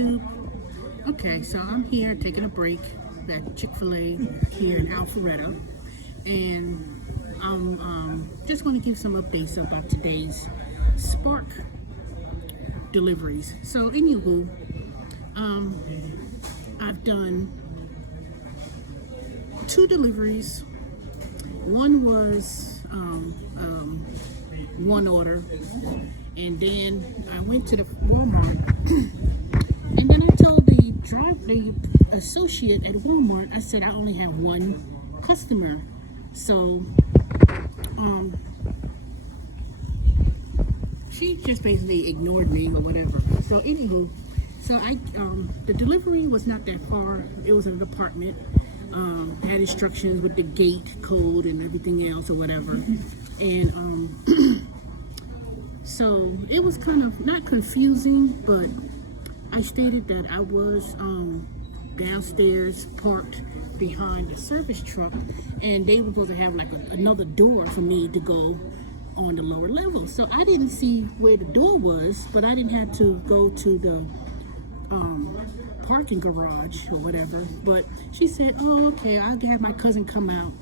YouTube. Okay, so I'm here taking a break at Chick-fil-A here in Alpharetta, and I'm just going to give some updates about today's Spark deliveries. So anywho, I've done 2 deliveries. One was one order, and then I went to the Walmart, and then I told the associate at Walmart, I said I only have one customer, so she just basically ignored me or whatever. So anywho, so the delivery was not that far. It was in an apartment. Had instructions with the gate code and everything else or whatever, and so it was kind of not confusing, but I stated that I was downstairs parked behind the service truck, and they were supposed to have like another door for me to go on the lower level. So I didn't see where the door was, but I didn't have to go to the parking garage or whatever. But she said, oh, okay, I'll have my cousin come out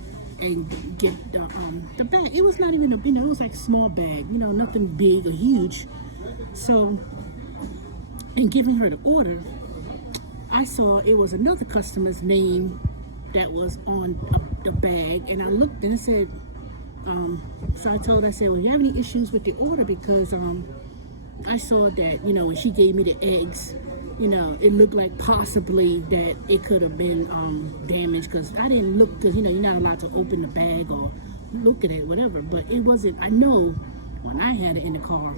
and get the bag. It was not even it was like a small bag, nothing big or huge. So in giving her the order, I saw it was another customer's name that was on the bag, and I looked and it said, so I told her, I said, well, you have any issues with the order? Because I saw that, when she gave me the eggs, it looked like possibly that it could have been damaged, because I didn't look, because, you're not allowed to open the bag or look at it, whatever. But it wasn't, I know when I had it in the car,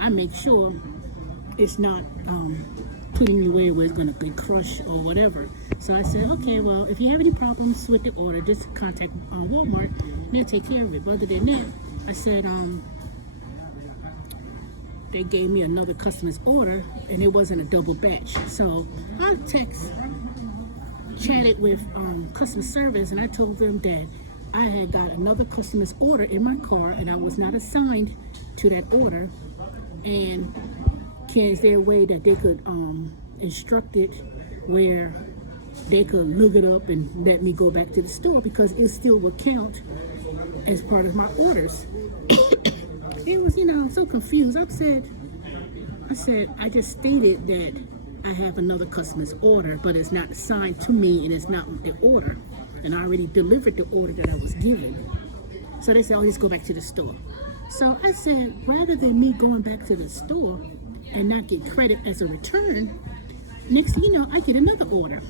I make sure it's not putting me where it's going to get crushed or whatever. So I said, okay, well, if you have any problems with the order, just contact Walmart, and they'll take care of it. But other than that, I said, they gave me another customer's order, and it wasn't a double batch. So I chatted with customer service, and I told them that I had got another customer's order in my car, and I was not assigned to that order. And is there a way that they could instruct it where they could look it up and let me go back to the store, because it still would count as part of my orders. It was, so confused. I said, I just stated that I have another customer's order, but it's not assigned to me and it's not the order. And I already delivered the order that I was given. So they said, oh, just go back to the store. So I said, rather than me going back to the store and not get credit as a return, next thing you know, I get another order.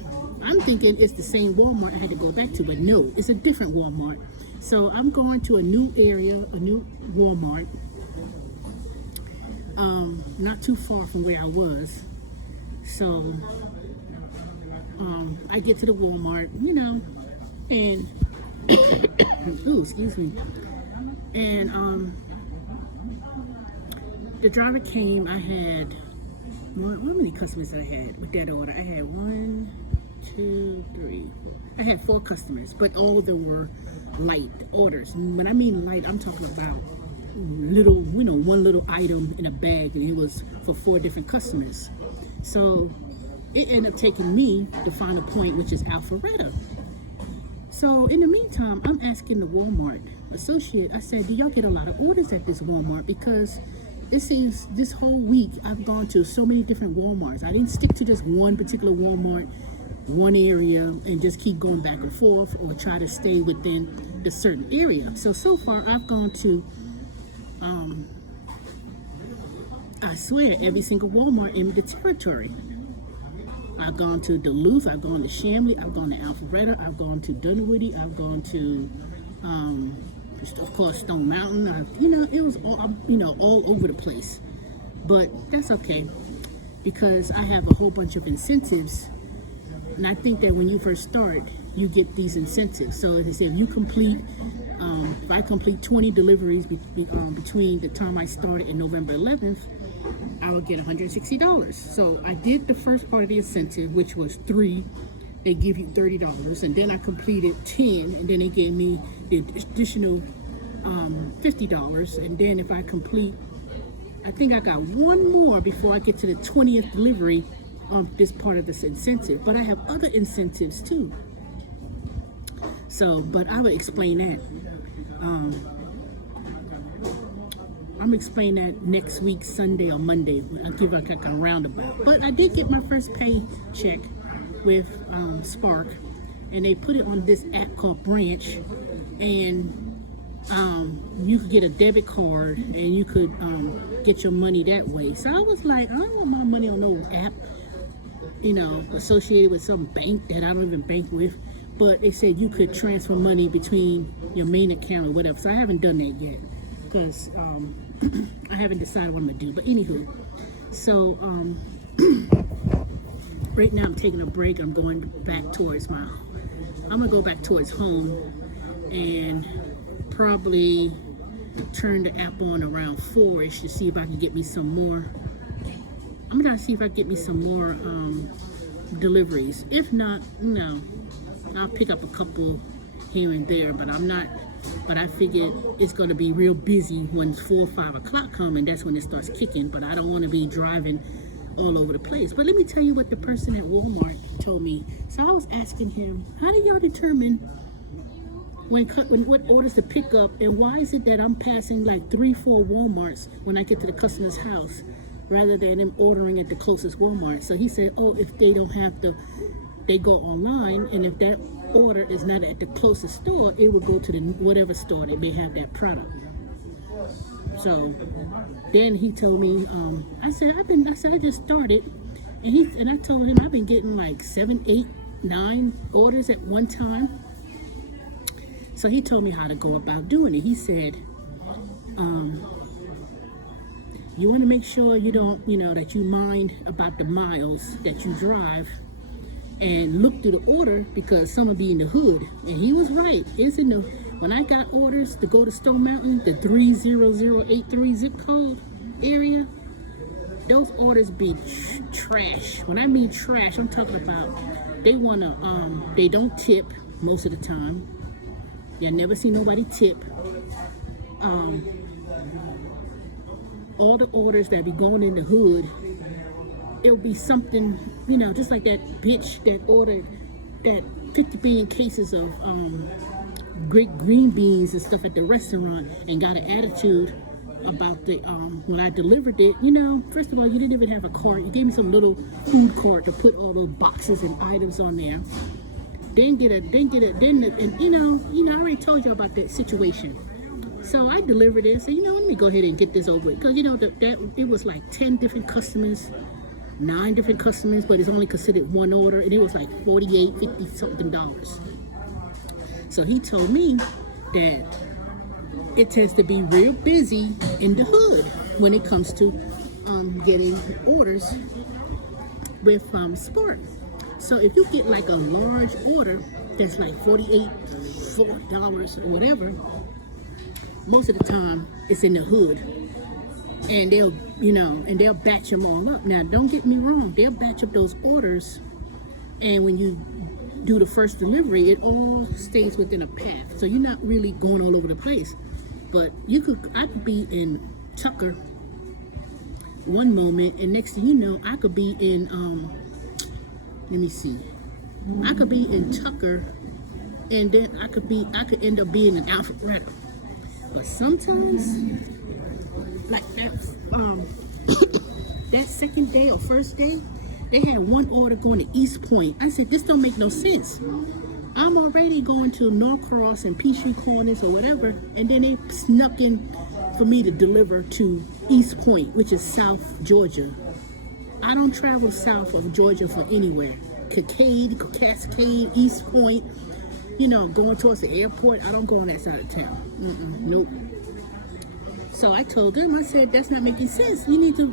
I'm thinking it's the same Walmart I had to go back to, but no, it's a different Walmart. So I'm going to a new area, a new Walmart, not too far from where I was. So I get to the Walmart, and ooh, excuse me, and the driver came. I had how many customers did I had with that order? I had 1, 2, 3, 4. I had 4 customers, but all of them were light orders. When I mean light, I'm talking about little, one little item in a bag, and it was for 4 different customers. So it ended up taking me to find a point, which is Alpharetta. So in the meantime, I'm asking the Walmart associate, I said, do y'all get a lot of orders at this Walmart? Because it seems this whole week I've gone to so many different Walmarts. I didn't stick to just one particular Walmart, one area, and just keep going back and forth or try to stay within the certain area. So far I've gone to, I swear, every single Walmart in the territory. I've gone to Duluth, I've gone to Chamblee, I've gone to Alpharetta, I've gone to Dunwoody, I've gone to, of course, Stone Mountain. It was all, all over the place. But that's okay, because I have a whole bunch of incentives. And I think that when you first start, you get these incentives. So as I say, if you complete, if I complete 20 deliveries between the time I started and November 11th, I will get $160. So I did the first part of the incentive, which was 3. They give you $30, and then I completed 10, and then they gave me the additional $50. And then if I complete I think I got one more before I get to the 20th delivery on this part of this incentive. But I have other incentives too. So, but I would explain that. I'm explain that next week, Sunday or Monday. I'll give like a roundabout. But I did get my first paycheck with Spark, and they put it on this app called Branch, and you could get a debit card and you could get your money that way. So I was like, I don't want my money on no app, associated with some bank that I don't even bank with. But they said you could transfer money between your main account or whatever. So I haven't done that yet because I haven't decided what I'm gonna do. But anywho, so right now I'm taking a break. I'm going back towards I'm gonna go back towards home and probably turn the app on around 4-ish to see if I can get me some more. I'm gonna see if I can get me some more deliveries. If not, no, I'll pick up a couple here and there, but I figured it's gonna be real busy when 4 or 5 o'clock come, and that's when it starts kicking. But I don't want to be driving all over the place. But let me tell you what the person at Walmart told me. So I was asking him, how do y'all determine what orders to pick up, and why is it that I'm passing like 3-4 Walmarts when I get to the customer's house rather than them ordering at the closest Walmart? So he said, oh, if they don't have they go online, and if that order is not at the closest store, it will go to the whatever store they may have that product. So then he told me, I said I just started, and I told him I've been getting like 7, 8, 9 orders at one time. So he told me how to go about doing it. He said, you want to make sure you don't, that you mind about the miles that you drive, and look through the order, because some will be in the hood. And he was right. It's in the, when I got orders to go to Stone Mountain, the 30083 zip code area, those orders be trash. When I mean trash, I'm talking about they don't tip most of the time. You never see nobody tip. All the orders that be going in the hood, it'll be something, just like that bitch that ordered that 50 billion cases of great green beans and stuff at the restaurant and got an attitude about the when I delivered it. First of all, you didn't even have a cart. You gave me some little food cart to put all those boxes and items on there. I already told you about that situation. So I delivered it and said, let me go ahead and get this over with. Because, it was like 10 different customers, 9 different customers, but it's only considered one order. And it was like $48, $50 something. So he told me that it tends to be real busy in the hood when it comes to getting orders with Spark. So if you get like a large order that's like $48 or whatever, most of the time it's in the hood, and they'll batch them all up. Now, don't get me wrong, they'll batch up those orders, and when you do the first delivery, it all stays within a path, so you're not really going all over the place. But I could be in Tucker one moment, and next thing you know, I could be in I could be in Tucker, and then I could end up being in Alpharetta. But sometimes, like that that second day or first day, they had one order going to East Point. I said, this don't make no sense. I'm already going to Norcross and Peachtree Corners or whatever, and then they snuck in for me to deliver to East Point, which is South Georgia. I don't travel south of Georgia for anywhere. Cascade, East Point, going towards the airport. I don't go on that side of town. Nope. So I told them, I said, that's not making sense.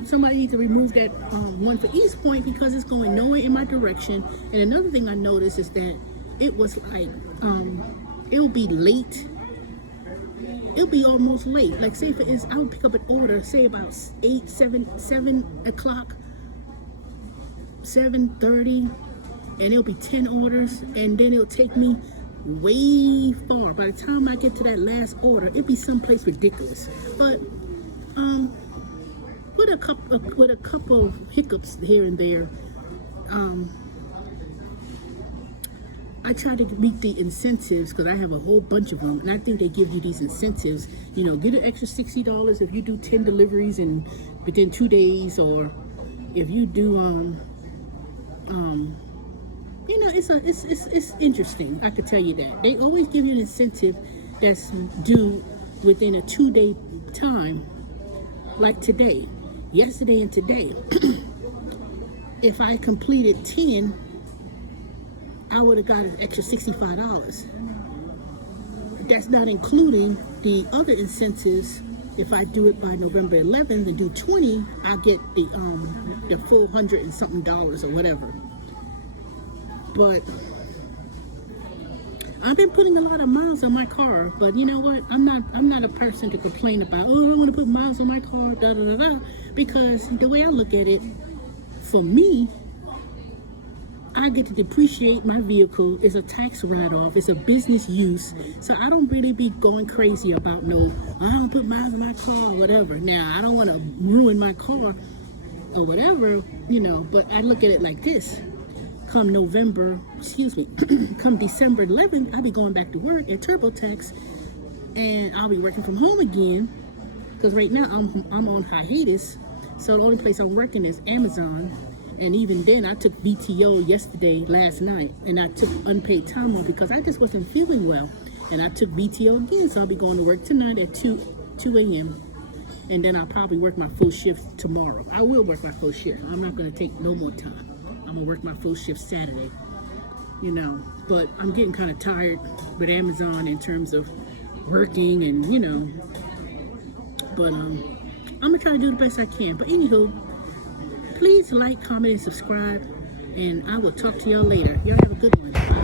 Somebody needs to remove that one for East Point, because it's going nowhere in my direction. And another thing I noticed is that it was like, it'll be late. It'll be almost late. Like, say for instance, I would pick up an order, say about 7 o'clock, 7:30, and it'll be 10 orders, and then it'll take me way far. By the time I get to that last order, it'll be someplace ridiculous. But with a couple of hiccups here and there. I try to meet the incentives because I have a whole bunch of them, and I think they give you these incentives. You know, get an extra $60 if you do 10 deliveries within 2 days, or if you do you know, it's interesting. I could tell you that they always give you an incentive that's due within a 2-day time, like today, yesterday, and today. If I completed 10, I would have got an extra $65. That's not including the other incentives. If I do it by November 11th and do 20, I'll get the full $100 and something or whatever. But I've been putting a lot of miles on my car. But you know what? I'm not a person to complain about. Oh, I want to put miles on my car, da da da da. Because the way I look at it, for me, I get to depreciate my vehicle. It's a tax write-off. It's a business use. So I don't really be going crazy about I don't put miles on my car or whatever. Now, I don't want to ruin my car or whatever, you know, but I look at it like this. Come December 11th, I'll be going back to work at TurboTax, and I'll be working from home again, because right now I'm on hiatus. So the only place I'm working is Amazon. And even then, I took BTO last night, and I took unpaid time off because I just wasn't feeling well. And I took BTO again, so I'll be going to work tonight at 2 a.m. And then I'll probably work my full shift tomorrow. I will work my full shift. I'm not going to take no more time. I'm going to work my full shift Saturday, you know. But I'm getting kind of tired with Amazon in terms of working and, you know. But I'm going to try to do the best I can. But anywho, please like, comment, and subscribe, and I will talk to y'all later. Y'all have a good one. Bye.